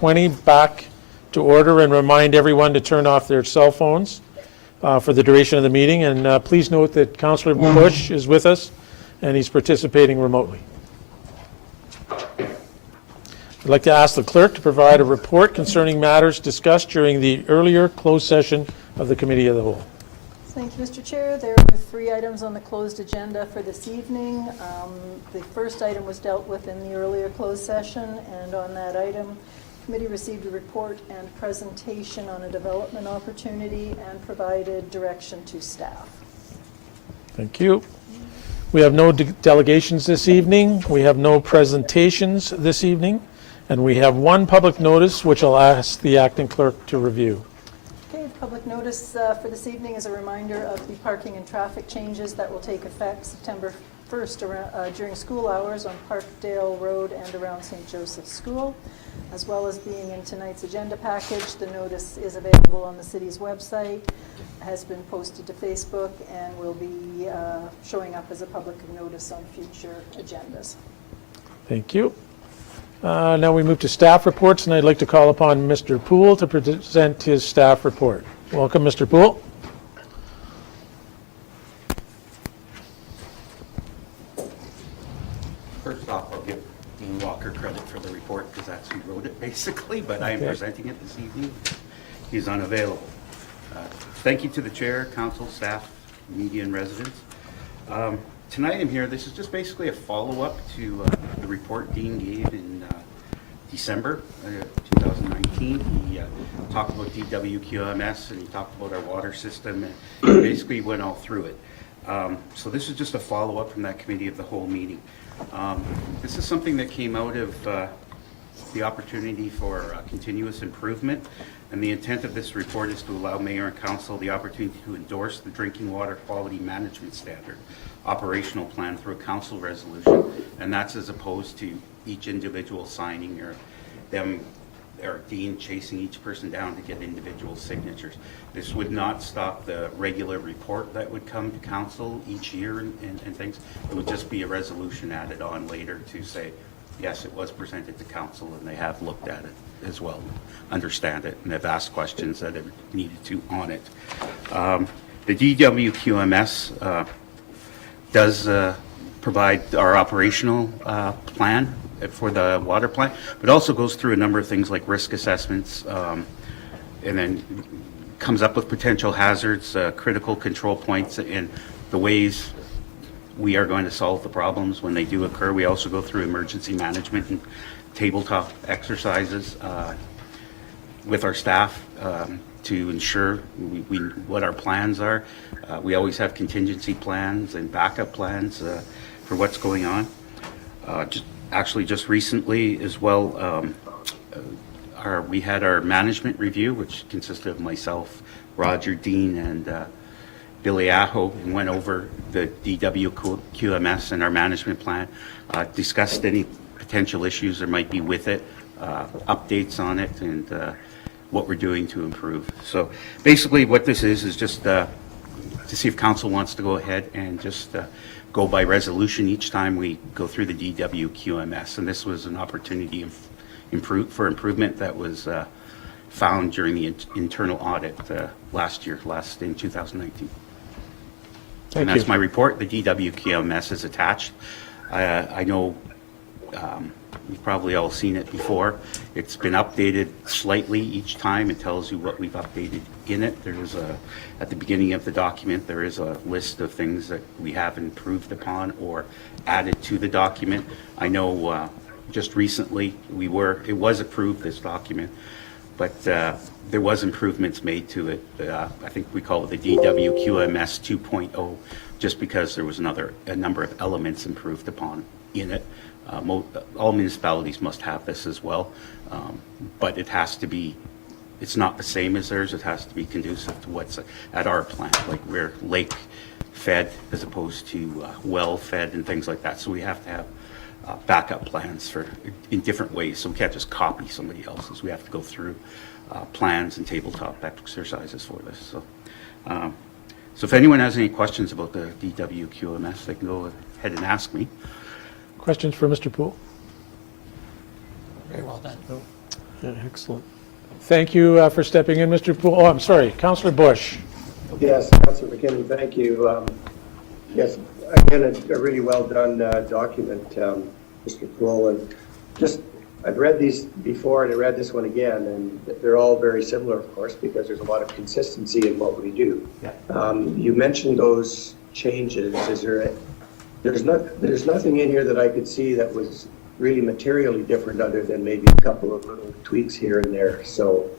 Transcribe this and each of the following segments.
20 back to order and remind everyone to turn off their cell phones for the duration of the meeting. And please note that Councillor Bush is with us and he's participating remotely. I'd like to ask the clerk to provide a report concerning matters discussed during the earlier closed session of the Committee of the Whole. Thank you, Mr. Chair. There are 3 items on the closed agenda for this evening. The first item was dealt with in the earlier closed session, and on that item, the committee received a report and presentation on a development opportunity and provided direction to staff. Thank you. We have no delegations this evening. We have no presentations this evening. And we have 1 public notice, which I'll ask the acting clerk to review. Okay, the public notice for this evening is a reminder of the parking and traffic changes that will take effect September 1st during school hours on Parkdale Road and around St. Joseph's School, as well as being in tonight's agenda package. The notice is available on the city's website, has been posted to Facebook, and will be showing up as a public notice on future agendas. Thank you. Now we move to staff reports, and I'd like to call upon Mr. Poole to present his staff report. Welcome, Mr. Poole. First off, I'll give Dean Walker credit for the report because that's who wrote it basically, but I am presenting it this evening. He's unavailable. Thank you to the chair, council, staff, media, and residents. Tonight I'm here, this is just basically a follow-up to the report Dean gave in December 2019. He talked about DWQMS and he talked about our water system and basically went all through it. So this is just a follow-up from that committee of the whole meeting. This is something that came out of the opportunity for continuous improvement, and the intent of this report is to allow Mayor and Council the opportunity to endorse the Drinking Water Quality Management Standard operational plan through a council resolution, and that's as opposed to each individual signing or them or Dean chasing each person down to get individual signatures. This would not stop the regular report that would come to council each year and things. It would just be a resolution added on later to say, yes, it was presented to council and they have looked at it as well, understand it, and have asked questions that are needed to on it. The DWQMS does provide our operational plan for the water plant, but also goes through a number of things like risk assessments, and then comes up with potential hazards, critical control points, and the ways we are going to solve the problems when they do occur. We also go through emergency management and tabletop exercises with our staff to ensure what our plans are. We always have contingency plans and backup plans for what's going on. Just recently as well, we had our management review, which consisted of myself, Roger, Dean, and Billy Aho, and went over the DWQMS and our management plan, discussed any potential issues there might be with it, updates on it, and what we're doing to improve. So basically what this is just to see if council wants to go ahead and just go by resolution each time we go through the DWQMS. And this was an opportunity for improvement that was found during the internal audit last in 2019. And that's my report. The DWQMS is attached. I know you've probably all seen it before. It's been updated slightly each time. It tells you what we've updated in it. There's at the beginning of the document, there is a list of things that we have improved upon or added to the document. I know just recently it was approved, this document, but there was improvements made to it. I think we call it the DWQMS 2.0, just because there was a number of elements improved upon in it. All municipalities must have this as well, but it has to be, it's not the same as theirs. It has to be conducive to what's at our plant, like we're lake fed as opposed to well fed and things like that. So we have to have backup plans in different ways. So we can't just copy somebody else's. We have to go through plans and tabletop exercises for this. So if anyone has any questions about the DWQMS, they can go ahead and ask me. Questions for Mr. Poole? Very well done. Yeah, excellent. Thank you for stepping in, Mr. Poole. Oh, I'm sorry, Councillor Bush. Yes, Councillor McKinnon, thank you. Yes, again, a really well done document, Mr. Poole. And just, I've read these before and I read this one again, and they're all very similar, of course, because there's a lot of consistency in what we do. Yeah. You mentioned those changes. There's nothing in here that I could see that was really materially different other than maybe a couple of little tweaks here and there. So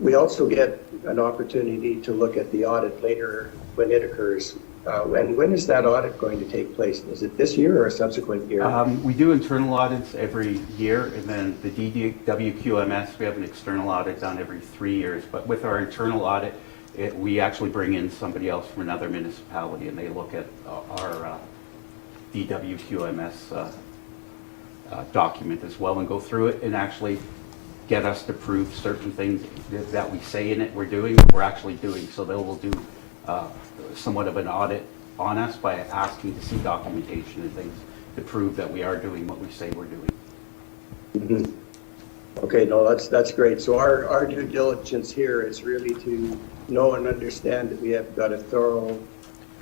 we also get an opportunity to look at the audit later when it occurs. And when is that audit going to take place? Is it this year or a subsequent year? We do internal audits every year, and then the WQMS, we have an external audit done every 3 years. But with our internal audit, we actually bring in somebody else from another municipality, and they look at our DWQMS document as well and go through it and actually get us to prove certain things that we say in it we're doing, we're actually doing. So they will do somewhat of an audit on us by asking to see documentation and things to prove that we are doing what we say we're doing. Mm-hmm. Okay, no, that's great. So our due diligence here is really to know and understand that we have got a thorough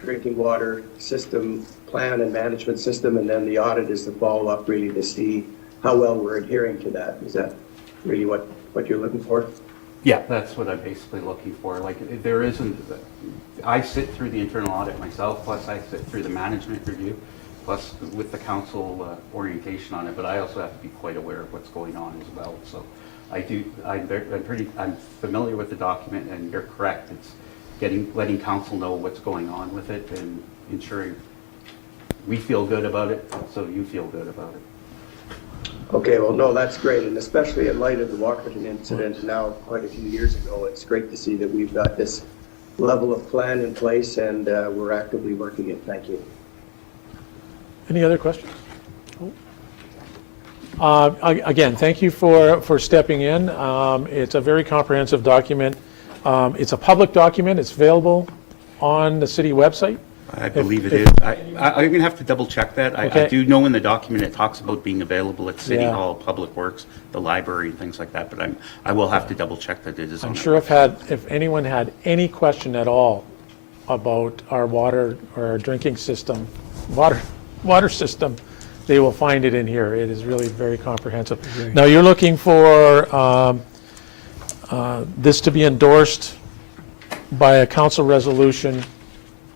drinking water system plan and management system, and then the audit is the follow-up really to see how well we're adhering to that. Is that really what you're looking for? Yeah, that's what I'm basically looking for. Like, there isn't, I sit through the internal audit myself, plus I sit through the management review, plus with the council orientation on it, but I also have to be quite aware of what's going on as well. So I'm familiar with the document, and you're correct. It's letting council know what's going on with it and ensuring we feel good about it, so you feel good about it. Okay, well, no, that's great, and especially in light of the Walkerton incident now quite a few years ago, it's great to see that we've got this level of plan in place, and we're actively working it. Thank you. Any other questions? Again, thank you for stepping in. It's a very comprehensive document. It's a public document. It's available on the city website. I believe it is. I'm going to have to double check that. Okay. I do know in the document it talks about being available at City Yeah. Hall, Public Works, the library, and things like that, but I will have to double check that it is on I'm that sure website. if anyone had any question at all about our water or our drinking system, water system, they will find it in here. It is really very comprehensive. Now, you're looking for this to be endorsed by a council resolution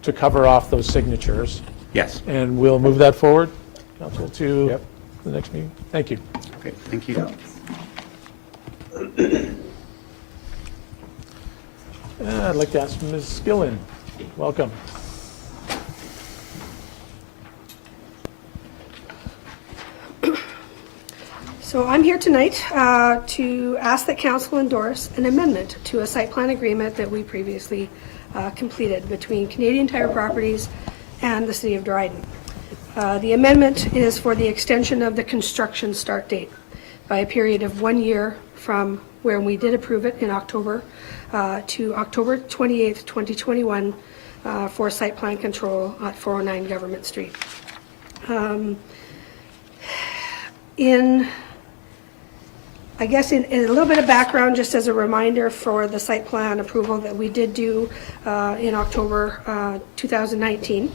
to cover off those signatures, Yes. and we'll move that forward, council, to the next meeting. Thank you. Okay, thank you. I'd like to ask Ms. Skillen. Welcome. So I'm here tonight to ask that council endorse an amendment to a site plan agreement that we previously completed between Canadian Tire Properties and the City of Dryden. The amendment is for the extension of the construction start date by a period of 1 year from where we did approve it in October to October 28th, 2021 for site plan control at 409 Government Street. I guess in a little bit of background, just as a reminder for the site plan approval that we did do in October 2019.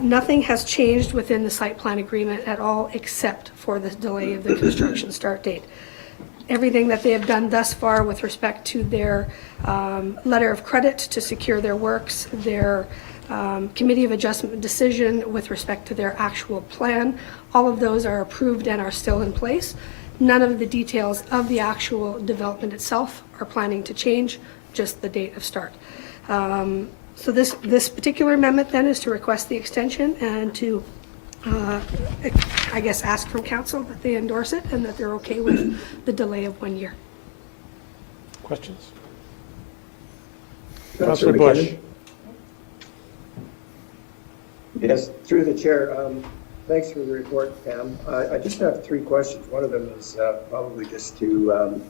Nothing has changed within the site plan agreement at all except for the delay of the construction start date. Everything that they have done thus far with respect to their letter of credit to secure their works, their committee of adjustment decision with respect to their actual plan, all of those are approved and are still in place. None of the details of the actual development itself are planning to change, just the date of start. So this particular amendment then is to request the extension and to, I guess, ask from council that they endorse it and that they're okay with the delay of 1 year. Questions? Councillor Councillor Bush. McKinnon? Yes, through the chair. Thanks for the report, Pam. I just have 3 questions. One of them is probably just to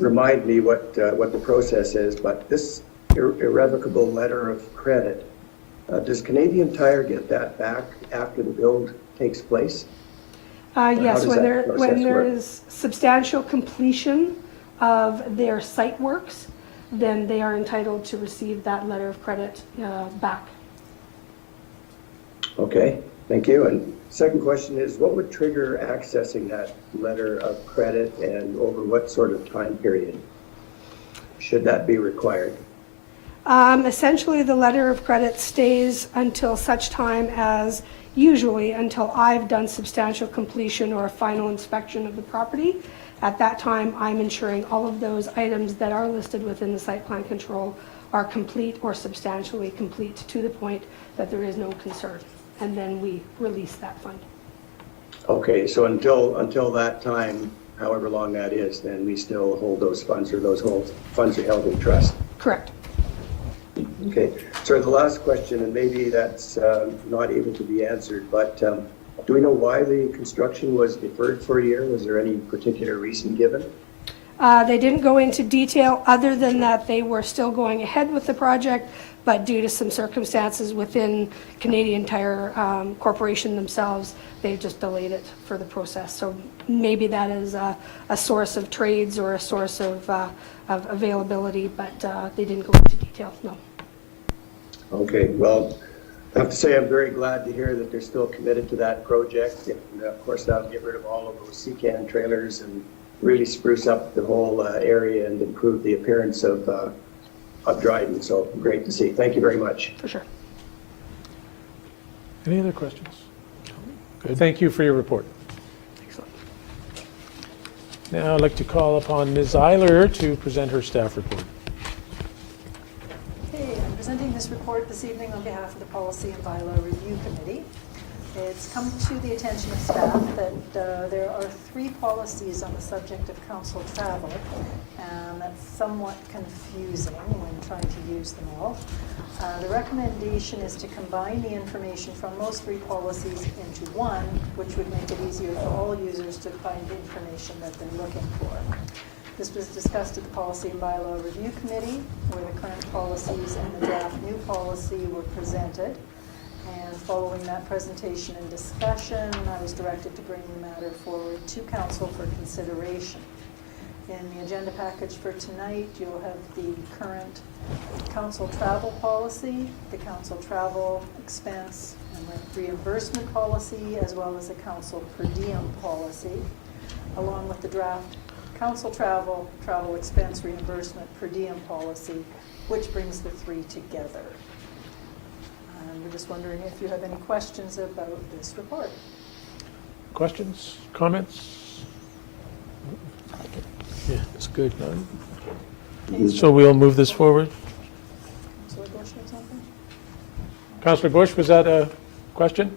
remind me what the process is, but this irrevocable letter of credit, does Canadian Tire get that back after the build takes place? Yes, does when that when process there work? is substantial completion of their site works, then they are entitled to receive that letter of credit back. Okay, thank you. And second question is, what would trigger accessing that letter of credit and over what sort of time period should that be required? Essentially, the letter of credit stays until such time as, usually until I've done substantial completion or a final inspection of the property. At that time, I'm ensuring all of those items that are listed within the site plan control are complete or substantially complete to the point that there is no concern. And then we release that fund. Okay, so until that time, however long that is, then we still hold those funds, or those funds are held in trust. Correct. Okay, so the last question, and maybe that's not able to be answered, but do we know why the construction was deferred for a year? Was there any particular reason given? They didn't go into detail other than that they were still going ahead with the project, but due to some circumstances within Canadian Tire Corporation themselves, they just delayed it for the process. So maybe that is a source of trades or a source of availability, but they didn't go into detail, no. Okay, well, I have to say I'm very glad to hear that they're still committed to that project. And of course, that'll get rid of all of those Secan trailers and really spruce up the whole area and improve the appearance of Dryden. So great to see. Thank you very much. For sure. Any other questions? Good. Thank you for your report. Excellent. Now I'd like to call upon Ms. Eiler to present her staff report. Okay, I'm presenting this report this evening on behalf of the Policy and Bylaw Review Committee. It's come to the attention of staff that there are 3 policies on the subject of council travel, and that's somewhat confusing when trying to use them all. The recommendation is to combine the information from those 3 policies into one, which would make it easier for all users to find the information that they're looking for. This was discussed at the Policy and Bylaw Review Committee, where the current policies and the draft new policy were presented. And following that presentation and discussion, I was directed to bring the matter forward to council for consideration. In the agenda package for tonight, you'll have the current council travel policy, the council travel expense and reimbursement policy, as well as the council per diem policy, along with the draft council travel, travel expense reimbursement per diem policy, which brings the 3 together. We're just wondering if you have any questions about this report. Questions, comments? Yeah, it's good. None? So we'll move this forward. Councilor Bush have something? Councillor Bush, was that a question?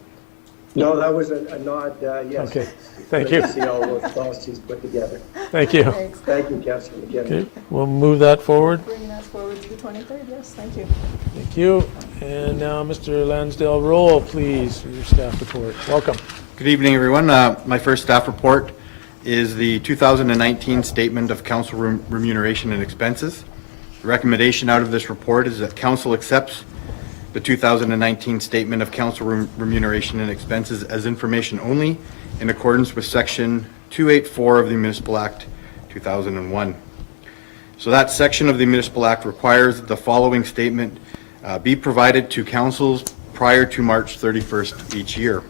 No, that was a nod, yes. Okay, thank Good you. to see all those policies put together. Thank you. Thanks. Thank you, Councilor McKinnon. Okay, we'll move that forward. Bring that forward to the 23rd, yes, thank you. Thank you. And now Mr. Lansdale Roll, please, for your staff report. Welcome. Good evening, everyone. My first staff report is the 2019 Statement of Council Remuneration and Expenses. The recommendation out of this report is that Council accepts the 2019 Statement of Council Remuneration and Expenses as information only in accordance with Section 284 of the Municipal Act 2001. So that section of the Municipal Act requires that the following statement be provided to councils prior to March 31st each year.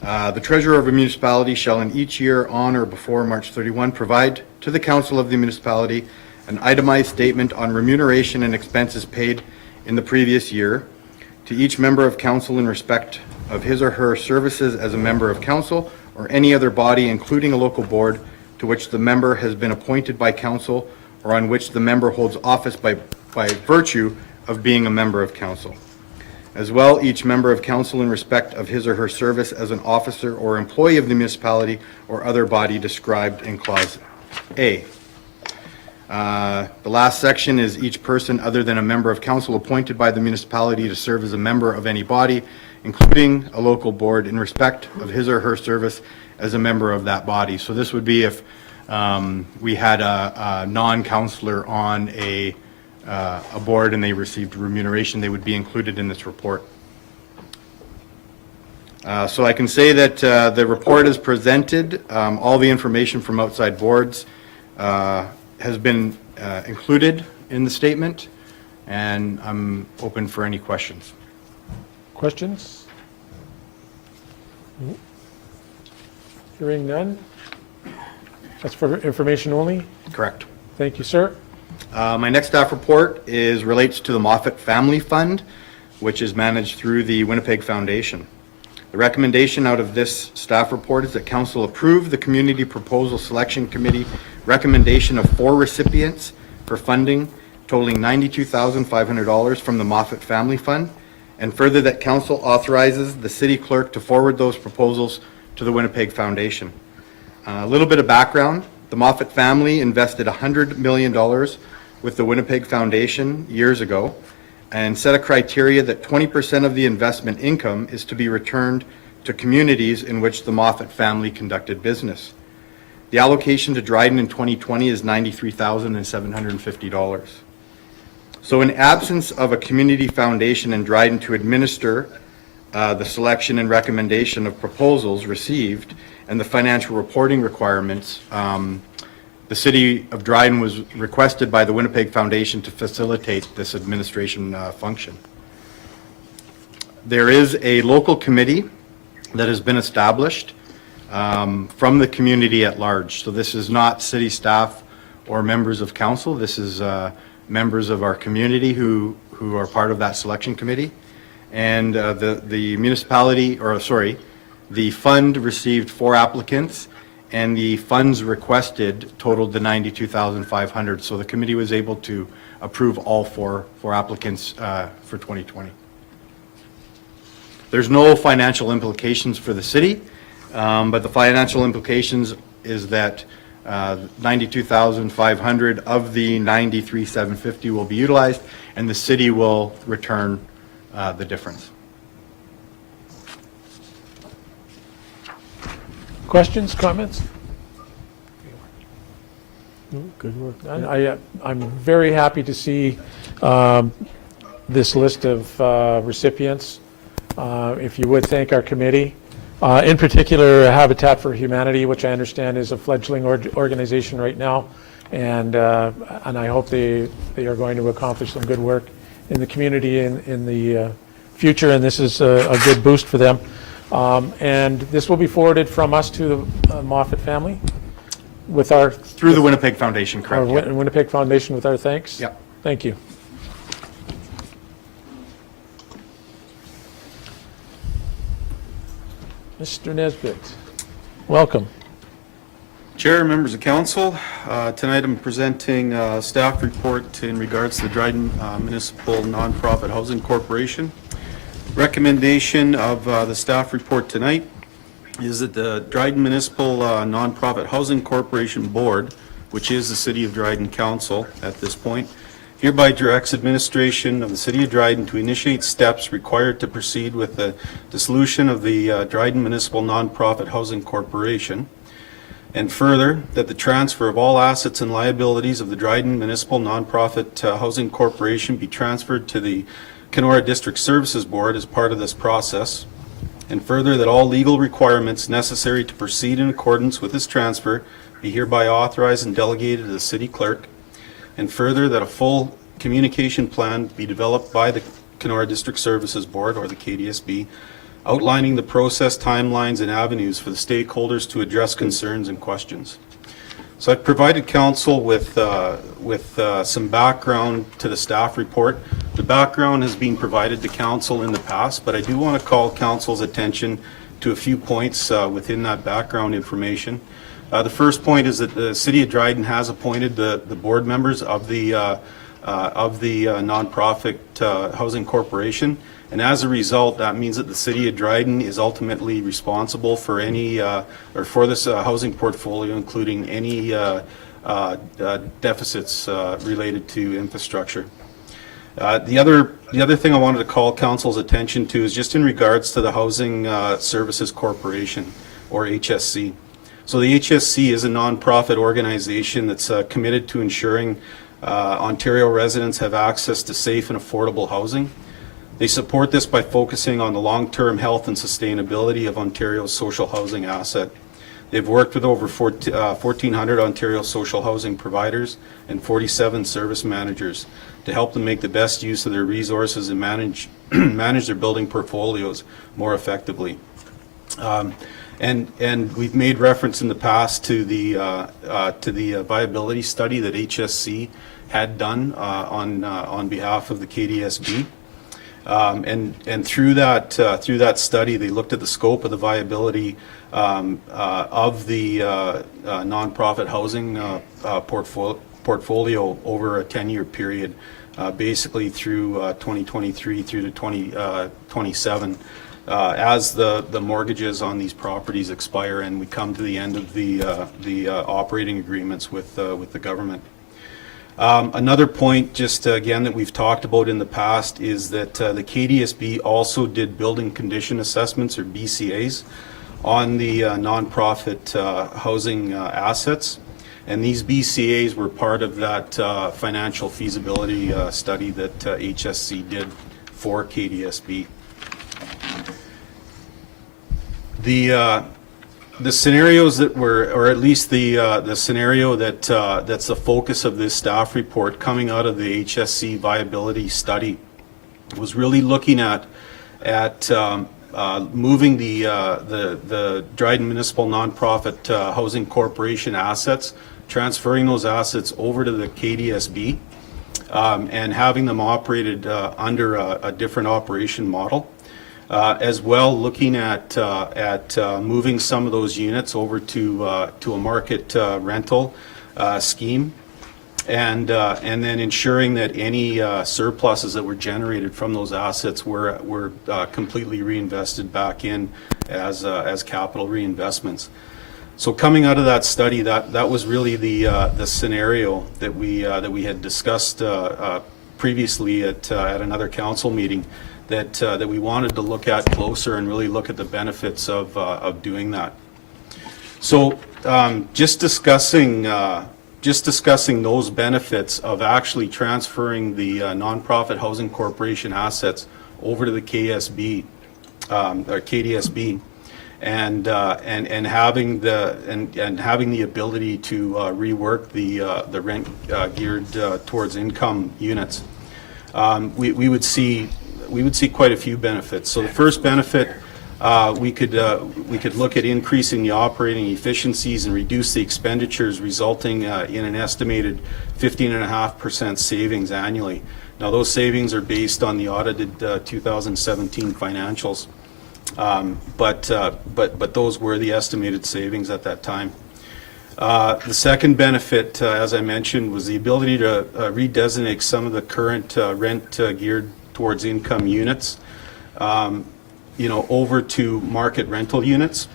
The Treasurer of a municipality shall in each year on or before March 31 provide to the Council of the municipality an itemized statement on remuneration and expenses paid in the previous year to each member of council in respect of his or her services as a member of council or any other body, including a local board, to which the member has been appointed by council or on which the member holds office by virtue of being a member of council. As well, each member of council in respect of his or her service as an officer or employee of the municipality or other body described in Clause A. The last section is each person other than a member of council appointed by the municipality to serve as a member of any body, including a local board, in respect of his or her service as a member of that body. So this would be if we had a non-councillor on a board and they received remuneration, they would be included in this report. So I can say that the report is presented. All the information from outside boards has been included in the statement, and I'm open for any questions. Questions? Hearing none? That's for information only? Correct. Thank you, sir. My next staff report relates to the Moffat Family Fund, which is managed through the Winnipeg Foundation. The recommendation out of this staff report is that council approve the Community Proposal Selection Committee recommendation of 4 recipients for funding totaling $92,500 from the Moffat Family Fund, and further that council authorizes the city clerk to forward those proposals to the Winnipeg Foundation. A little bit of background. The Moffat family invested $100 million with the Winnipeg Foundation years ago and set a criteria that 20% of the investment income is to be returned to communities in which the Moffat family conducted business. The allocation to Dryden in 2020 is $93,750. So in absence of a community foundation in Dryden to administer the selection and recommendation of proposals received and the financial reporting requirements, the City of Dryden was requested by the Winnipeg Foundation to facilitate this administration function. There is a local committee that has been established from the community at large. So this is not city staff or members of council. This is members of our community who are part of that selection committee. And the municipality, or sorry, the fund received 4 applicants, and the funds requested totaled the $92,500. So the committee was able to approve all four applicants for 2020. There's no financial implications for the city, but the financial implications is that $92,500 of the $93,750 will be utilized, and the city will return the difference. Questions, comments? Good work. I'm very happy to see this list of recipients. If you would thank our committee, in particular Habitat for Humanity, which I understand is a fledgling organization right now, and I hope they are going to accomplish some good work in the community in the future, and this is a good boost for them. And this will be forwarded from us to the Moffat family with our... Through the Winnipeg Foundation, correct. Our Winnipeg Foundation with our thanks? Yep. Thank you. Mr. Nesbitt, welcome. Chair, members of council, tonight I'm presenting a staff report in regards to the Dryden Municipal Nonprofit Housing Corporation. Recommendation of the staff report tonight is that the Dryden Municipal Nonprofit Housing Corporation Board, which is the City of Dryden Council at this point, hereby directs administration of the City of Dryden to initiate steps required to proceed with the dissolution of the Dryden Municipal Nonprofit Housing Corporation, and further, that the transfer of all assets and liabilities of the Dryden Municipal Nonprofit Housing Corporation be transferred to the Kenora District Services Board as part of this process, and further, that all legal requirements necessary to proceed in accordance with this transfer be hereby authorized and delegated to the City Clerk, and further, that a full communication plan be developed by the Kenora District Services Board, or the KDSB, outlining the process, timelines, and avenues for the stakeholders to address concerns and questions. So I've provided council with some background to the staff report. The background has been provided to council in the past, but I do want to call council's attention to a few points within that background information. The first point is that the City of Dryden has appointed the board members of the nonprofit housing corporation, and as a result, that means that the City of Dryden is ultimately responsible for any or for this housing portfolio, including any deficits related to infrastructure. The other thing I wanted to call council's attention to is just in regards to the Housing Services Corporation, or HSC. So the HSC is a nonprofit organization that's committed to ensuring Ontario residents have access to safe and affordable housing. They support this by focusing on the long-term health and sustainability of Ontario's social housing asset. They've worked with over 1,400 Ontario social housing providers and 47 service managers to help them make the best use of their resources and manage their building portfolios more effectively. And we've made reference in the past to the viability study that HSC had done on behalf of the KDSB. And through that study, they looked at the scope of the viability of the nonprofit housing portfolio over a 10-year period, basically through 2023 through to 2027, as the mortgages on these properties expire and we come to the end of the operating agreements with the government. Another point, just again, that we've talked about in the past is that the KDSB also did building condition assessments, or BCAs, on the nonprofit housing assets. And these BCAs were part of that financial feasibility study that HSC did for KDSB. The scenarios that were, or at least the scenario that that's the focus of this staff report coming out of the HSC viability study, was really looking at moving the Dryden Municipal Nonprofit Housing Corporation assets, transferring those assets over to the KDSB, and having them operated under a different operation model. As well, looking at moving some of those units over to a market rental scheme, and then ensuring that any surpluses that were generated from those assets were completely reinvested back in as capital reinvestments. So coming out of that study, that was really the scenario that we had discussed previously at another council meeting, that we wanted to look at closer and really look at the benefits of doing that. So just discussing those benefits of actually transferring the nonprofit housing corporation assets over to the KSB or KDSB, and having the ability to rework the rent geared towards income units, we would see quite a few benefits. So the first benefit, we could look at increasing the operating efficiencies and reduce the expenditures, resulting in an estimated 15.5% savings annually. Now those savings are based on the audited 2017 financials, but those were the estimated savings at that time. The second benefit, as I mentioned, was the ability to redesignate some of the current rent geared towards income units, over to market rental units,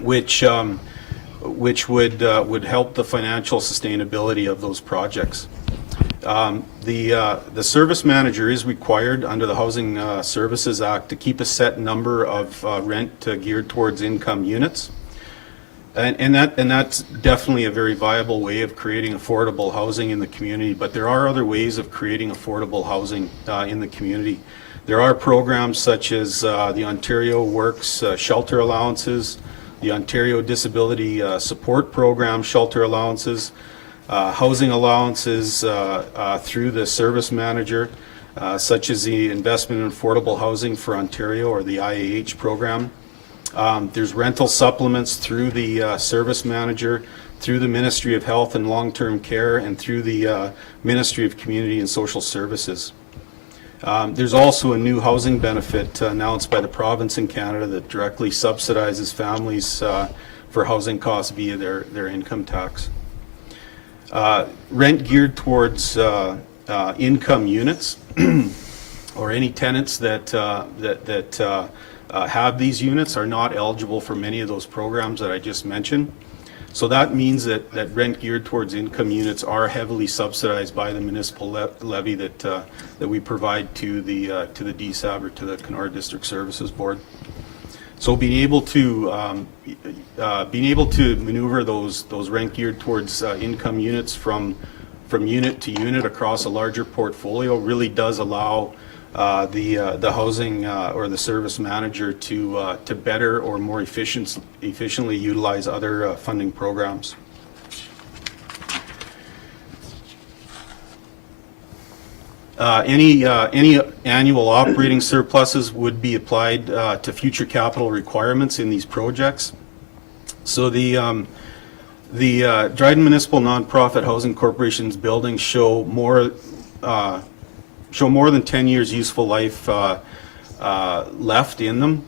which would help the financial sustainability of those projects. The service manager is required under the Housing Services Act to keep a set number of rent geared towards income units. And that's definitely a very viable way of creating affordable housing in the community, but there are other ways of creating affordable housing in the community. There are programs such as the Ontario Works shelter allowances, the Ontario Disability Support Program shelter allowances, housing allowances through the service manager, such as the Investment in Affordable Housing for Ontario, or the IAH program. There's rental supplements through the service manager, through the Ministry of Health and Long-Term Care, and through the Ministry of Community and Social Services. There's also a new housing benefit announced by the province in Canada that directly subsidizes families for housing costs via their income tax. Rent geared towards income units or any tenants that have these units are not eligible for many of those programs that I just mentioned. So that means that rent geared towards income units are heavily subsidized by the municipal levy that we provide to the DSAB, or to the Kenora District Services Board. So being able to maneuver those rent geared towards income units from unit to unit across a larger portfolio really does allow the housing or the service manager to better or more efficiently utilize other funding programs. Any annual operating surpluses would be applied to future capital requirements in these projects. So the Dryden Municipal Nonprofit Housing Corporation's buildings show more than 10 years useful life left in them,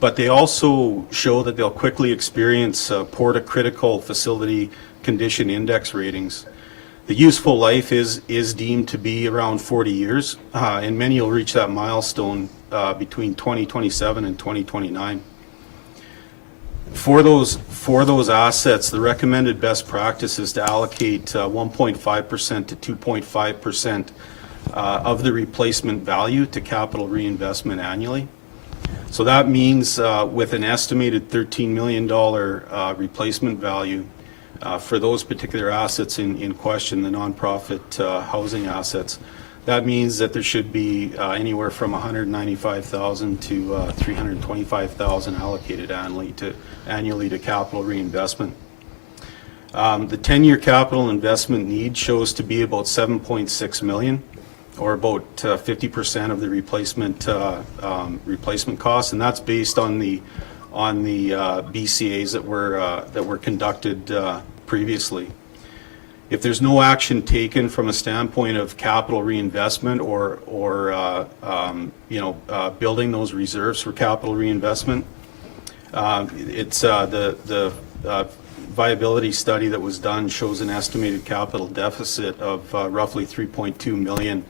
but they also show that they'll quickly experience poor to critical facility condition index ratings. The useful life is deemed to be around 40 years, and many will reach that milestone between 2027 and 2029. For those assets, the recommended best practice is to allocate 1.5% to 2.5% of the replacement value to capital reinvestment annually. So that means with an estimated $13 million replacement value for those particular assets in question, the nonprofit housing assets, that means that there should be anywhere from $195,000 to $325,000 allocated annually to capital reinvestment. The 10-year capital investment need shows to be about $7.6 million, or about 50% of the replacement costs, and that's based on the BCAs that were conducted previously. If there's no action taken from a standpoint of capital reinvestment or building those reserves for capital reinvestment, it's the viability study that was done shows an estimated capital deficit of roughly $3.2 million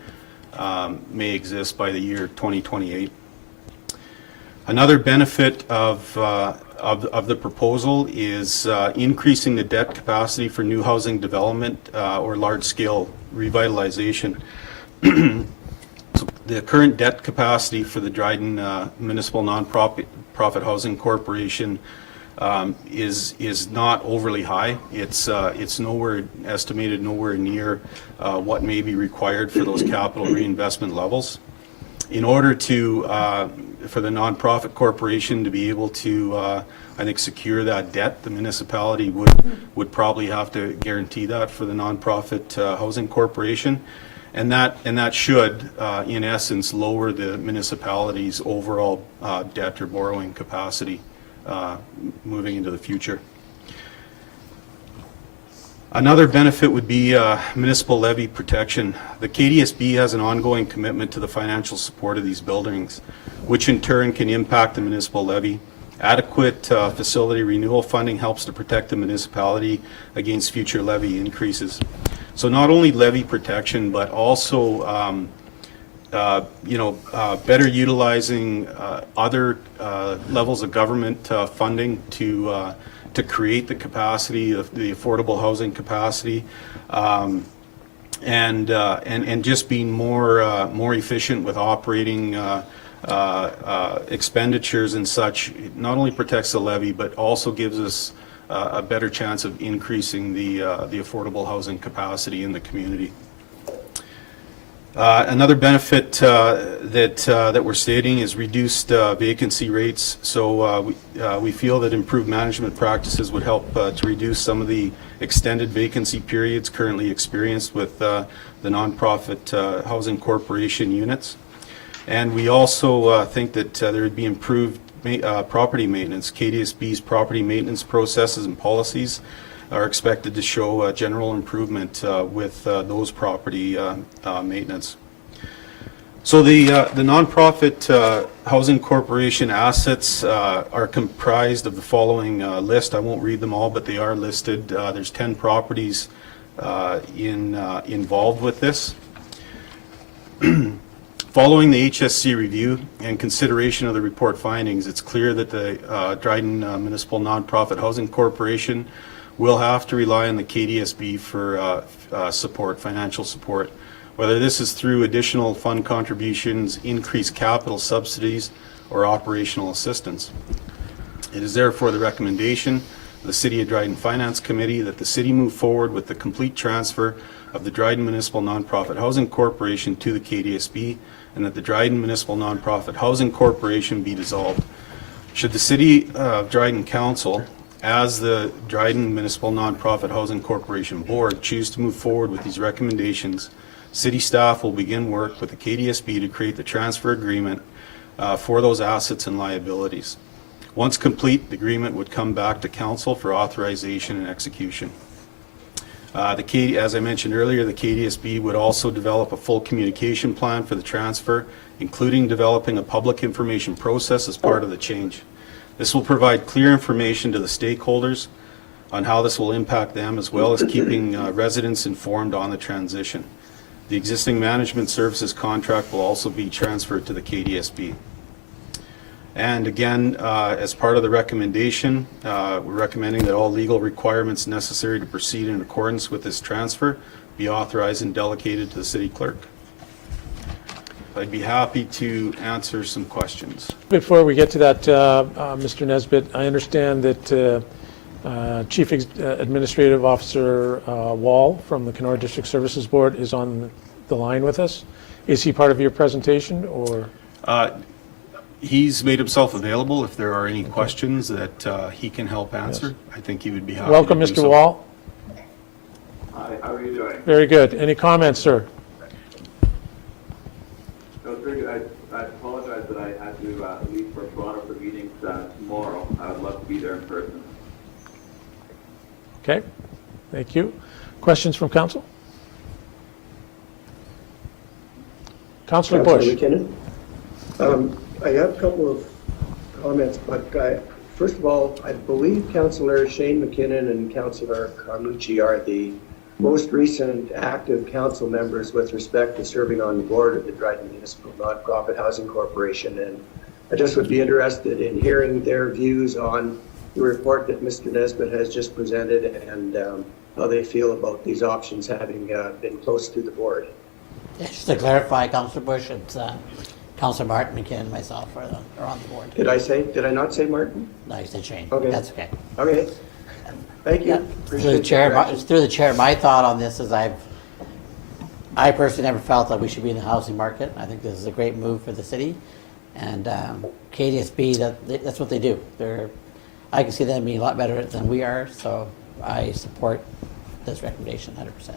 may exist by the year 2028. Another benefit of the proposal is increasing the debt capacity for new housing development or large-scale revitalization. So the current debt capacity for the Dryden Municipal Nonprofit Housing Corporation is not overly high. It's estimated nowhere near what may be required for those capital reinvestment levels. In order for the nonprofit corporation to be able to, I think, secure that debt, the municipality would probably have to guarantee that for the nonprofit housing corporation, and that should, in essence, lower the municipality's overall debt or borrowing capacity moving into the future. Another benefit would be municipal levy protection. The KDSB has an ongoing commitment to the financial support of these buildings, which in turn can impact the municipal levy. Adequate facility renewal funding helps to protect the municipality against future levy increases. So not only levy protection, but also better utilizing other levels of government funding to create the capacity of the affordable housing capacity, and just being more efficient with operating expenditures and such. It not only protects the levy, but also gives us a better chance of increasing the affordable housing capacity in the community. Another benefit that we're stating is reduced vacancy rates. So we feel that improved management practices would help to reduce some of the extended vacancy periods currently experienced with the nonprofit housing corporation units. And we also think that there would be improved property maintenance. KDSB's property maintenance processes and policies are expected to show general improvement with those property maintenance. So the nonprofit housing corporation assets are comprised of the following list. I won't read them all, but they are listed. There's 10 properties involved with this. Following the HSC review and consideration of the report findings, it's clear that the Dryden Municipal Nonprofit Housing Corporation will have to rely on the KDSB for support, financial support, whether this is through additional fund contributions, increased capital subsidies, or operational assistance. It is therefore the recommendation of the City of Dryden Finance Committee that the City move forward with the complete transfer of the Dryden Municipal Nonprofit Housing Corporation to the KDSB and that the Dryden Municipal Nonprofit Housing Corporation be dissolved. Should the City of Dryden Council, as the Dryden Municipal Nonprofit Housing Corporation Board, choose to move forward with these recommendations, City staff will begin work with the KDSB to create the transfer agreement for those assets and liabilities. Once complete, the agreement would come back to Council for authorization and execution. As I mentioned earlier, the KDSB would also develop a full communication plan for the transfer, including developing a public information process as part of the change. This will provide clear information to the stakeholders on how this will impact them, as well as keeping residents informed on the transition. The existing management services contract will also be transferred to the KDSB. And again, as part of the recommendation, we're recommending that all legal requirements necessary to proceed in accordance with this transfer be authorized and delegated to the city clerk. I'd be happy to answer some questions. Before we get to that, Mr. Nesbitt, I understand that Chief Administrative Officer Wall from the Kenora District Services Board is on the line with us. Is he part of your presentation, or? He's made himself available if there are any questions that he can help answer. Yes. I think he would be happy Welcome, to do Mr. so. Wall. Hi, how are you doing? Very good. Any comments, sir? No, it's very good. I apologize that I had to leave for Toronto for meetings tomorrow. I would love to be there in person. Okay, thank you. Questions from council? Councillor Bush. Councillor McKinnon? I have a couple of comments, but first of all, I believe Councillor Shane McKinnon and Councillor Carlucci are the most recent active council members with respect to serving on the board of the Dryden Municipal Nonprofit Housing Corporation, and I just would be interested in hearing their views on the report that Mr. Nesbitt has just presented and how they feel about these options having been close to the board. Yeah, just to clarify, Councillor Bush, it's Councillor Martin McKinnon and myself are on the board. Did I not say Martin? No, you said Shane. Okay. That's okay. Okay. Thank you. Yeah. Through the chair, my thought on this is I personally never felt that we should be in the housing market. I think this is a great move for the city, and KDSB, that's what they do. I can see them being a lot better than we are, so I support this recommendation 100%.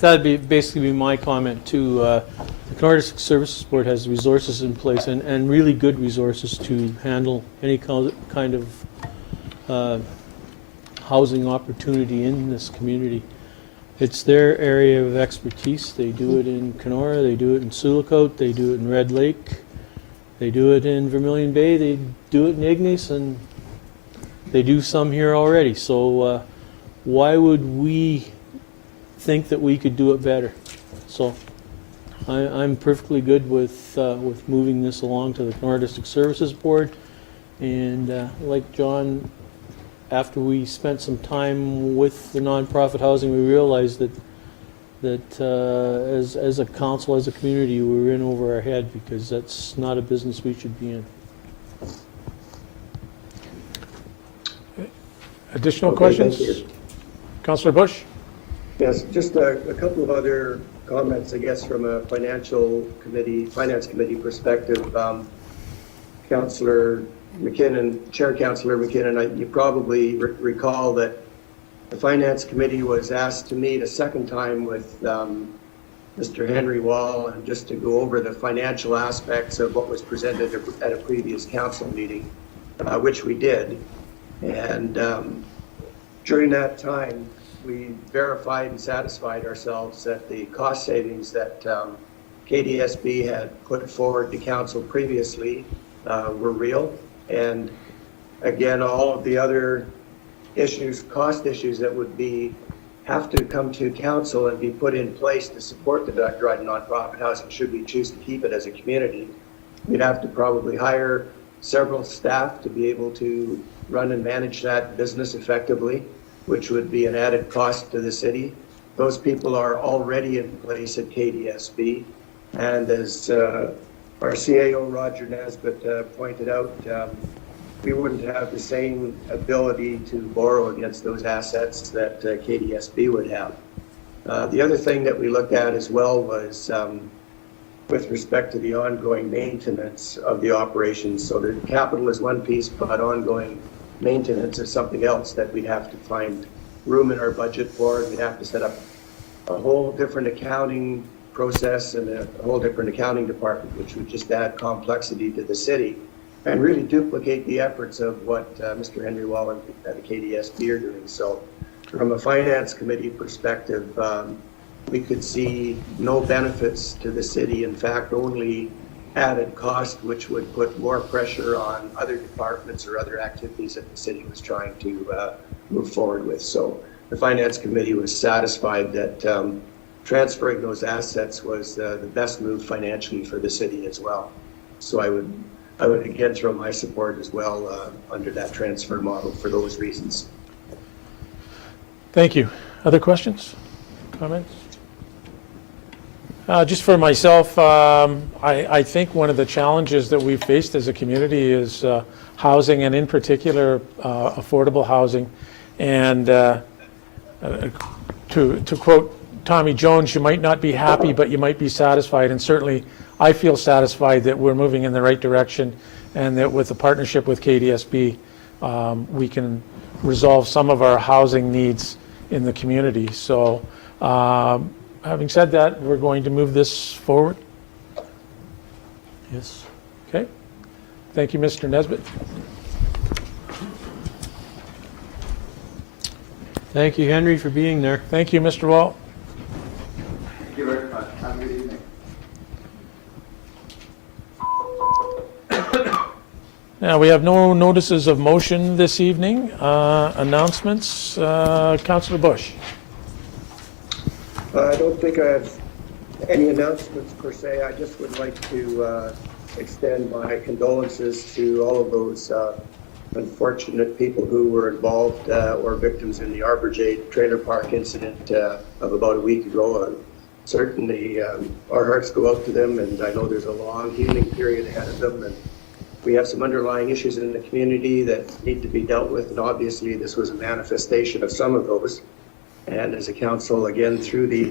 That'd be basically my comment too. The Kenora District Services Board has resources in place and really good resources to handle any kind of housing opportunity in this community. It's their area of expertise. They do it in Kenora, they do it in Sulicote, they do it in Red Lake, they do it in Vermilion Bay, they do it in Ignace, and they do some here already. So why would we think that we could do it better? So I'm perfectly good with moving this along to the Kenora District Services Board, and like John, after we spent some time with the nonprofit housing, we realized that as a council, as a community, we were in over our head, because that's not a business we should be in. Additional Okay, questions? thank you. Councillor Bush? Yes, just a couple of other comments, I guess, from a finance committee perspective. Councillor McKinnon, Chair Councillor McKinnon, you probably recall that the Finance Committee was asked to meet a second time with Mr. Henry Wall, and just to go over the financial aspects of what was presented at a previous council meeting, which we did. And during that time, we verified and satisfied ourselves that the cost savings that KDSB had put forward to council previously were real. And again, all of the other issues, cost issues that would have to come to council and be put in place to support the Dryden nonprofit housing, should we choose to keep it as a community. We'd have to probably hire several staff to be able to run and manage that business effectively, which would be an added cost to the city. Those people are already in place at KDSB. And as our CAO, Roger Nesbitt, pointed out, we wouldn't have the same ability to borrow against those assets that KDSB would have. The other thing that we looked at as well was with respect to the ongoing maintenance of the operations. So the capital is one piece, but ongoing maintenance is something else that we'd have to find room in our budget for. We'd have to set up a whole different accounting process and a whole different accounting department, which would just add complexity to the city and really duplicate the efforts of what Mr. Henry Wall and the KDSB are doing. So from a finance committee perspective, we could see no benefits to the city. In fact, only added cost, which would put more pressure on other departments or other activities that the city was trying to move forward with. So the finance committee was satisfied that transferring those assets was the best move financially for the city as well. So I would again throw my support as well under that transfer model for those reasons. Thank you. Other questions, comments? Just for myself, I think one of the challenges that we've faced as a community is housing, and in particular, affordable housing. And to quote Tommy Jones, you might not be happy, but you might be satisfied. And certainly, I feel satisfied that we're moving in the right direction, and that with the partnership with KDSB, we can resolve some of our housing needs in the community. So having said that, we're going to move this forward. Yes. Okay. Thank you, Mr. Nesbitt. Thank you, Henry, for being there. Thank you, Mr. Wall. Thank you very much. Have a good evening. Now, we have no notices of motion this evening. Announcements, Councillor Bush. I don't think I have any announcements per se. I just would like to extend my condolences to all of those unfortunate people who were involved or victims in the Arbor Jade trailer park incident of about a week ago. Certainly, our hearts go out to them, and I know there's a long healing period ahead of them. And we have some underlying issues in the community that need to be dealt with, and obviously this was a manifestation of some of those. And as a council, again, through the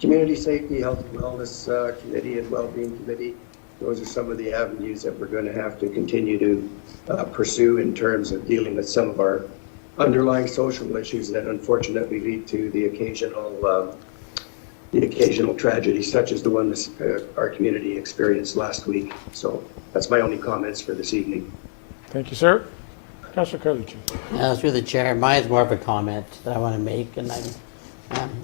Community Safety, Health and Wellness Committee and Wellbeing Committee, those are some of the avenues that we're going to have to continue to pursue in terms of dealing with some of our underlying social issues that unfortunately lead to the occasional tragedy, such as the one our community experienced last week. So that's my only comments for this evening. Thank you, sir. Councillor Carlucci. Through the chair, mine is more of a comment that I want to make, and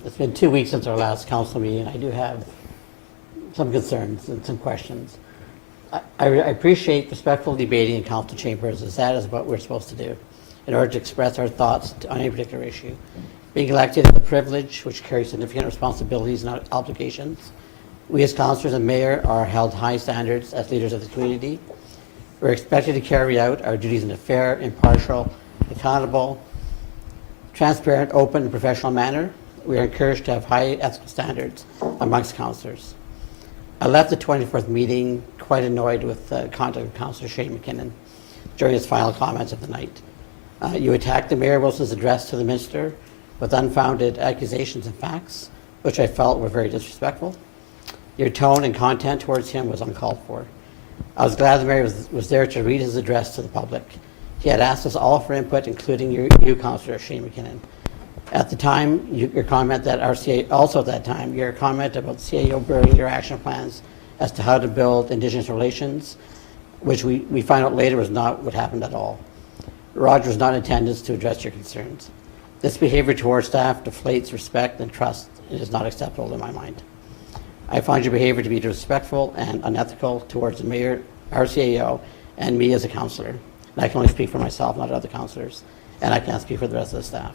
it's been 2 weeks since our last council meeting. I do have some concerns and some questions. I appreciate respectful debating in council chambers, as that is what we're supposed to do in order to express our thoughts on any particular issue. Being elected is a privilege which carries significant responsibilities and obligations. We as councillors and mayor are held high standards as leaders of the community. We're expected to carry out our duties in a fair, impartial, accountable, transparent, open, and professional manner. We are encouraged to have high ethical standards amongst councillors. I left the 24th meeting quite annoyed with the conduct of Councillor Shane McKinnon during his final comments of the night. You attacked the Mayor Wilson's address to the Minister with unfounded accusations and facts, which I felt were very disrespectful. Your tone and content towards him was uncalled for. I was glad the Mayor was there to read his address to the public. He had asked us all for input, including you Councillor Shane McKinnon. At the time, your comment that RCA, also at that time, your comment about CAO burying your action plans as to how to build Indigenous relations, which we found out later was not what happened at all. Roger was not in attendance to address your concerns. This behavior towards staff deflates respect and trust and is not acceptable in my mind. I find your behavior to be disrespectful and unethical towards the Mayor, RCAO, and me as a councillor. And I can only speak for myself, not other councillors, and I can't speak for the rest of the staff.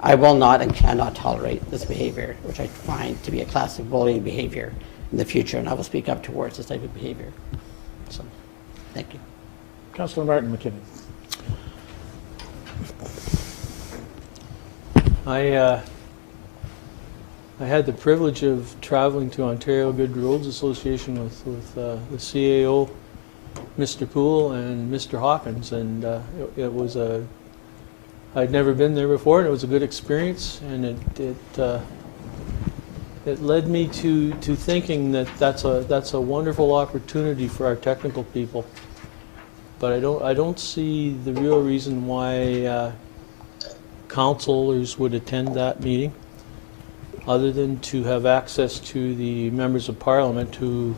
I will not and cannot tolerate this behavior, which I find to be a classic bullying behavior in the future, and I will speak up towards this type of behavior. So, thank you. Councillor Martin McKinnon. I had the privilege of traveling to Ontario Good Roads Association with the CAO, Mr. Poole, and Mr. Hawkins, and it was I'd never been there before, and it was a good experience, and it led me to thinking that that's a wonderful opportunity for our technical people. But I don't see the real reason why councilors would attend that meeting, other than to have access to the members of parliament who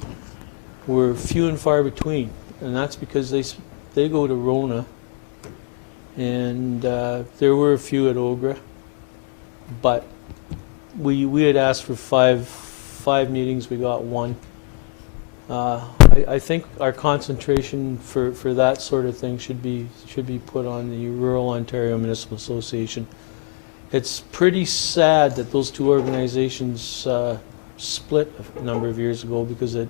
were few and far between. And that's because they go to Rona, and there were a few at Ogra, but we had asked for five meetings, we got one. I think our concentration for that sort of thing should be put on the Rural Ontario Municipal Association. It's pretty sad that those two organizations split a number of years ago, because it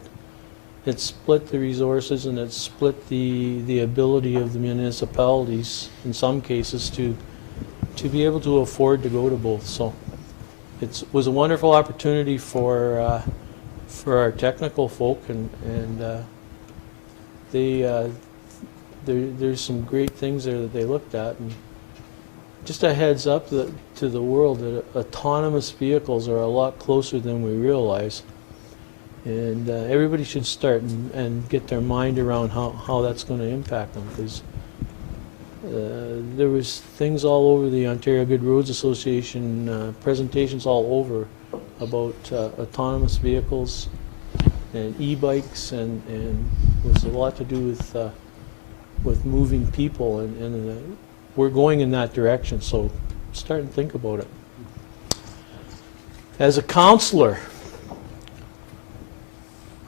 split the resources, and it split the ability of the municipalities in some cases to be able to afford to go to both. So it was a wonderful opportunity for our technical folk, and there's some great things there that they looked at. And just a heads up to the world that autonomous vehicles are a lot closer than we realize. And everybody should start and get their mind around how that's going to impact them, because there was things all over the Ontario Good Roads Association, presentations all over about autonomous vehicles and e-bikes, and it was a lot to do with moving people, and we're going in that direction, so start and think about it. As a counselor,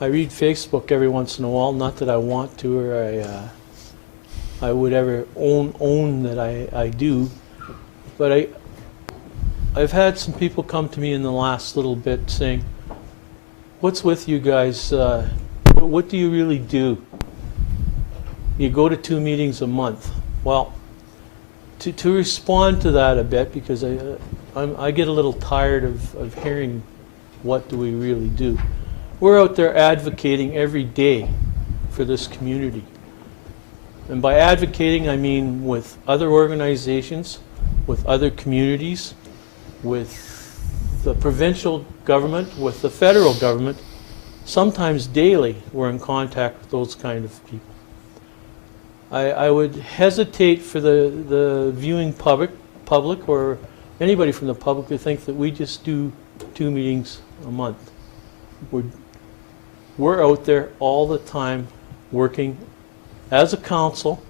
I read Facebook every once in a while, not that I want to, or I would ever own that I do, but I've had some people come to me in the last little bit saying, "What's with you guys? What do you really do? You go to 2 meetings a month." Well, to respond to that a bit, because I get a little tired of hearing, what do we really do? We're out there advocating every day for this community. And by advocating, I mean with other organizations, with other communities, with the provincial government, with the federal government. Sometimes daily we're in contact with those kind of people. I would hesitate for the viewing public or anybody from the public to think that we just do 2 meetings a month. We're out there all the time working as a council,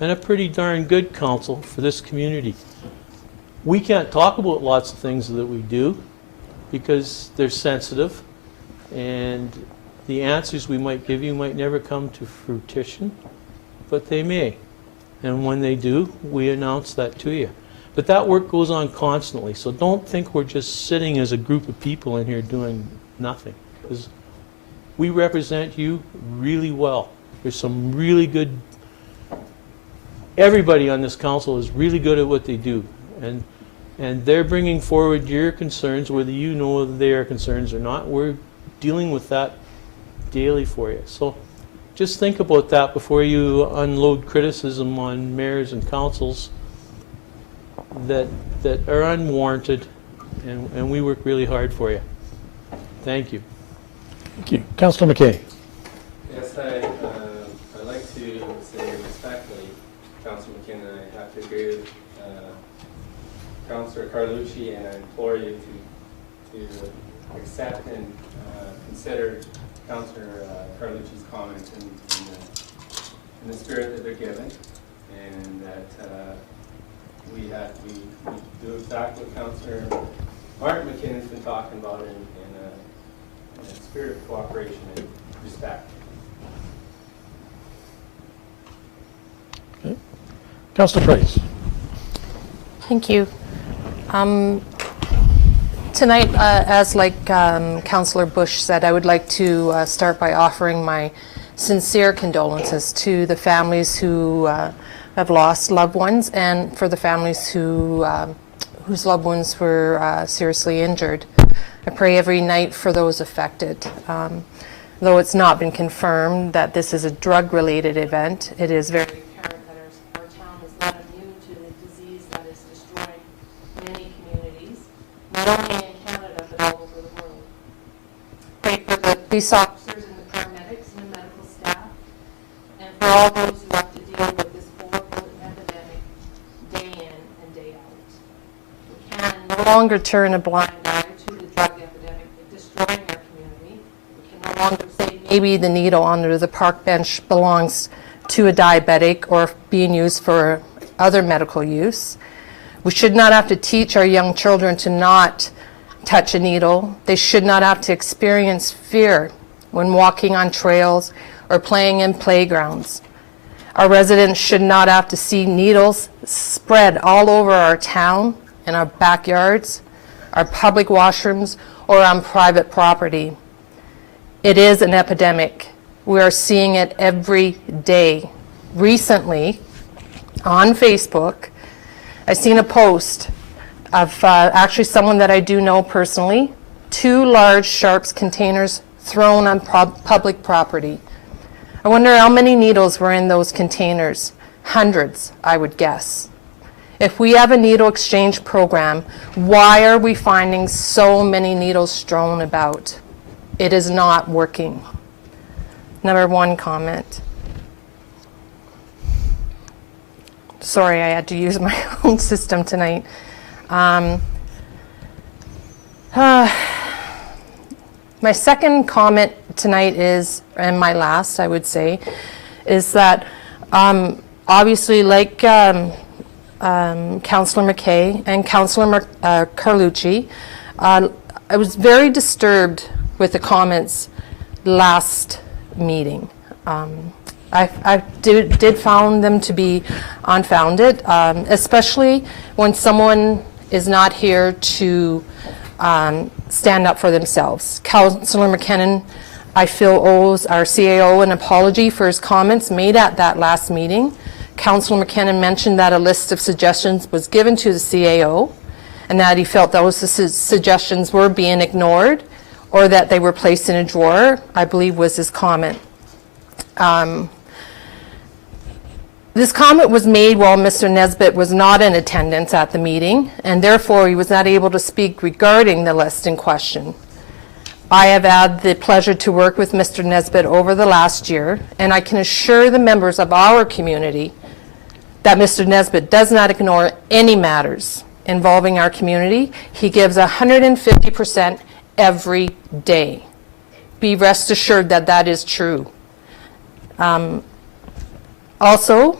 and a pretty darn good council for this community. We can't talk about lots of things that we do because they're sensitive, and the answers we might give you might never come to fruition, but they may. And when they do, we announce that to you. But that work goes on constantly, so don't think we're just sitting as a group of people in here doing nothing, because we represent you really well. There's some really good, everybody on this council is really good at what they do, and they're bringing forward your concerns, whether you know they are concerns or not. We're dealing with that daily for you. So just think about that before you unload criticism on mayors and councils that are unwarranted, and we work really hard for you. Thank you. Thank you. Councillor McKay. Yes, I'd like to say respectfully, Councillor McKinnon, I have to agree with Councillor Carlucci, and I implore you to accept and consider Councillor Carlucci's comments in the spirit that they're given, and that we do exactly what Councillor Martin McKinnon's been talking about in a spirit of cooperation and respect. Okay. Councillor Price. Thank you. Tonight, as like Councillor Bush said, I would like to start by offering my sincere condolences to the families who have lost loved ones, and for the families whose loved ones were seriously injured. I pray every night for those affected. Though it's not been confirmed that this is a drug-related event, it is very apparent that our town is not immune to the disease that is destroying many communities, not only in Canada but all over the police officers and the paramedics and the medical staff, and for all those who have to deal with this horrible epidemic day in and day out. We can no longer turn a blind eye to the drug epidemic destroying our community. We can no longer say maybe the needle under the park bench belongs to a diabetic or being used for other medical use. We should not have to teach our young children to not touch a needle. They should not have to experience fear when walking on trails or playing in playgrounds. Our residents should not have to see needles spread all over our town, in our backyards, our public washrooms, or on private property. It is an epidemic. We are seeing it every day. Recently, on Facebook, I seen a post of actually someone that I do know personally, 2 large Sharps containers thrown on public property. I wonder how many needles were in those containers. Hundreds, I would guess. If we have a needle exchange program, why are we finding so many needles strewn about? It is not working. Number 1 comment. Sorry, I had to use my own system tonight. My second comment tonight is, and my last, I would say, is that obviously, like Councillor McKay and Councillor Carlucci, I was very disturbed with the comments last meeting. I did found them to be unfounded, especially when someone is not here to stand up for themselves. Councillor McKinnon, I feel, owes our CAO an apology for his comments made at that last meeting. Councillor McKinnon mentioned that a list of suggestions was given to the CAO and that he felt those suggestions were being ignored or that they were placed in a drawer, I believe was his comment. This comment was made while Mr. Nesbitt was not in attendance at the meeting, and therefore he was not able to speak regarding the list in question. I have had the pleasure to work with Mr. Nesbitt over the last year, and I can assure the members of our community that Mr. Nesbitt does not ignore any matters involving our community. He gives 150% every day. Be rest assured that that is true. Also,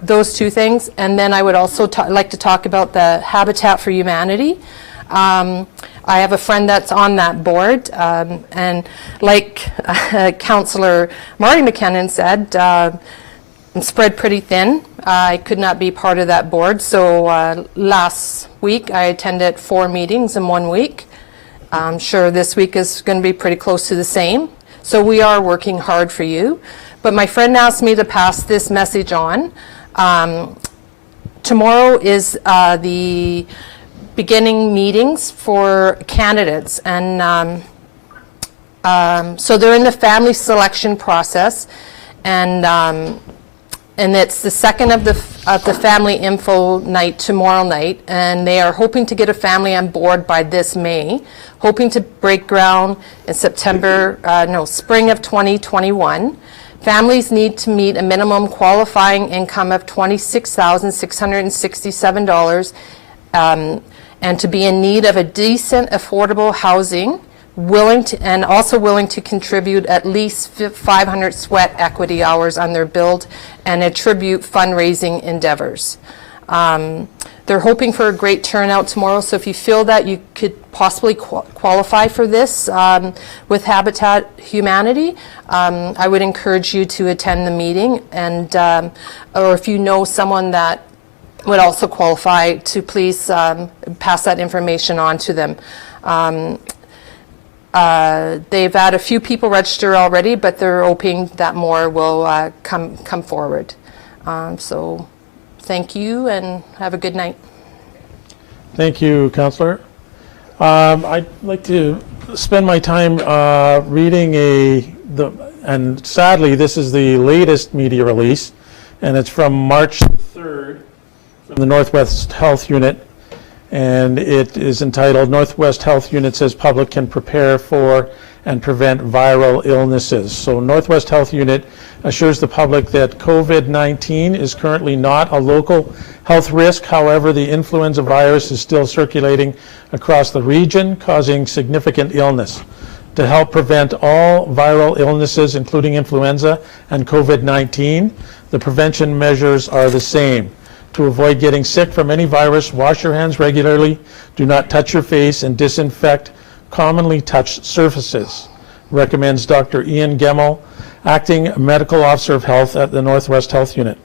those 2 things, and then I would also like to talk about the Habitat for Humanity. I have a friend that's on that board, and like Councillor Marty McKinnon said, I'm spread pretty thin. I could not be part of that board, so last week I attended 4 meetings in 1 week. I'm sure this week is going to be pretty close to the same. So we are working hard for you. But my friend asked me to pass this message on. Tomorrow is the beginning meetings for candidates, and so they're in the family selection process, and it's the second of the family info night tomorrow night, and they are hoping to get a family on board by this May, hoping to break ground in spring of 2021. Families need to meet a minimum qualifying income of $26,667 and to be in need of a decent, affordable housing, willing to contribute at least 500 sweat equity hours on their build and attribute fundraising endeavors. They're hoping for a great turnout tomorrow, so if you feel that you could possibly qualify for this with Habitat Humanity, I would encourage you to attend the meeting, and or if you know someone that would also qualify, to please pass that information on to them. They've had a few people register already, but they're hoping that more will come forward. So thank you and have a good night. Thank you, Councillor. I'd like to spend my time reading and sadly this is the latest media release, and it's from March 3rd from the Northwest Health Unit. and it is entitled Northwest Health Unit says public can prepare for and prevent viral illnesses. So Northwest Health Unit assures the public that COVID-19 is currently not a local health risk. However, the influenza virus is still circulating across the region, causing significant illness. To help prevent all viral illnesses, including influenza and COVID-19, the prevention measures are the same. To avoid getting sick from any virus, wash your hands regularly, do not touch your face, and disinfect commonly touched surfaces, recommends Dr. Ian Gemmell, Acting Medical Officer of Health at the Northwest Health Unit.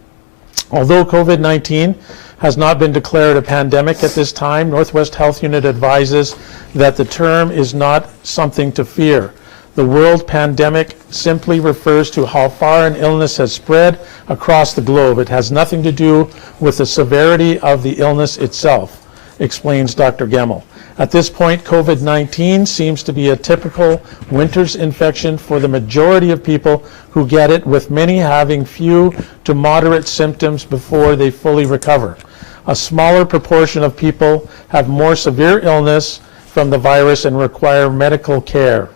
Although COVID-19 has not been declared a pandemic at this time, Northwest Health Unit advises that the term is not something to fear. The world pandemic simply refers to how far an illness has spread across the globe. It has nothing to do with the severity of the illness itself, explains Dr. Gemmell. At this point, COVID-19 seems to be a typical winter's infection for the majority of people who get it, with many having few to moderate symptoms before they fully recover. A smaller proportion of people have more severe illness from the virus and require medical care.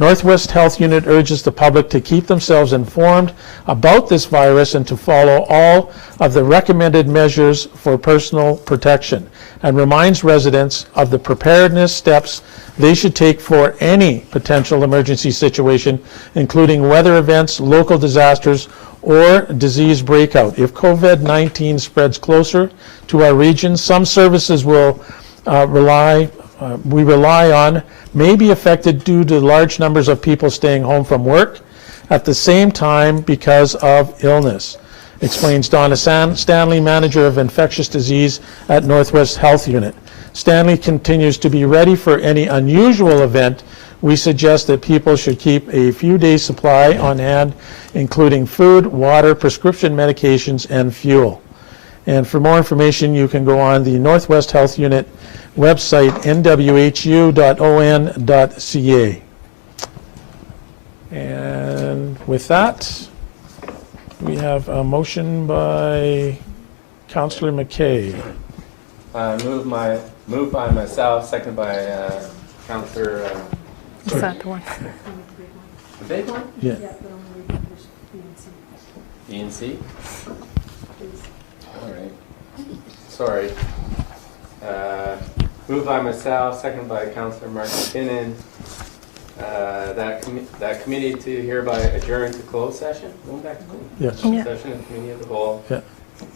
Northwest Health Unit urges the public to keep themselves informed about this virus and to follow all of the recommended measures for personal protection, and reminds residents of the preparedness steps they should take for any potential emergency situation, including weather events, local disasters, or disease breakout. If COVID-19 spreads closer to our region, some services we rely on may be affected due to large numbers of people staying home from work at the same time because of illness, explains Donna Stanley, Manager of Infectious Disease at Northwest Health Unit. Stanley continues to be ready for any unusual event. We suggest that people should keep a few days' supply on hand, including food, water, prescription medications, and fuel. And for more information, you can go on the Northwest Health Unit website, nwhu.on.ca. And with that, we have a motion by Councillor McKay. Move by myself, second by Councillor. Is that the one? The big one? Yeah. E and C? All right. Sorry. Moved by myself, second by Councillor Mark McKinnon. That committee to hereby adjourn to closed session. Going back to Yes. closed session of the committee of the whole. Yeah.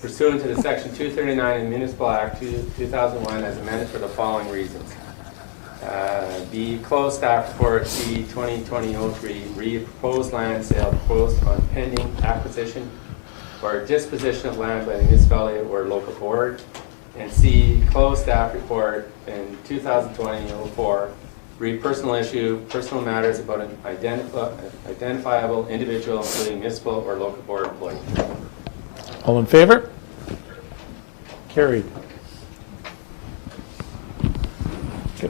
Pursuant to the Section 239 of the Municipal Act 2001 as amended for the following reasons. B, closed staff report C 2020-03, proposed land sale proposed on pending acquisition or disposition of land by the municipality or local board. And C, closed staff report in 2020-04, personal issue, personal matters about an identifiable individual, including municipal or local board employee. All in favor? Carried.